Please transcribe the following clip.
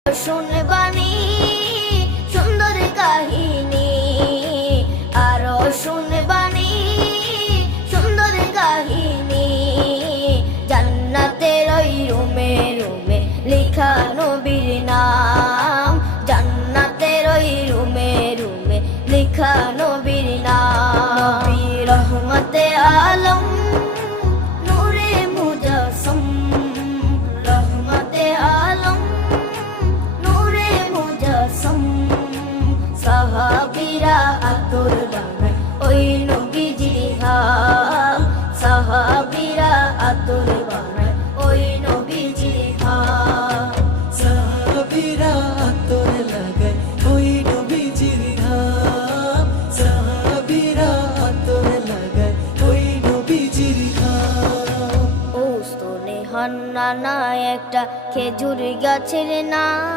শুনবানি সুন্দর কাহিনী, আরো শুনবানি সুন্দর কাহিনী। জান্নাতের ওই রুমে রুমে লেখা নবীর নাম, জান্নাতের ওই রুমে রুমে লেখা নবীর নাম। নবী রহমতে আলম নূরে মুজাসসম, রহমতে আলম নূরে মুজাসসম। সাহাবীরা আতর বানায় ওই নবীজির ঘাম, সাহাবীরা আতর বানায় ওই নবীজির ঘাম। সাহাবীরা আতর লাগায় ওই নবীজির ঘাম, সাহাবীরা আতর লাগায় ওই নবীজির ঘাম। ও স্তনে হান্নানা একটা খেজুর গাছের নাম।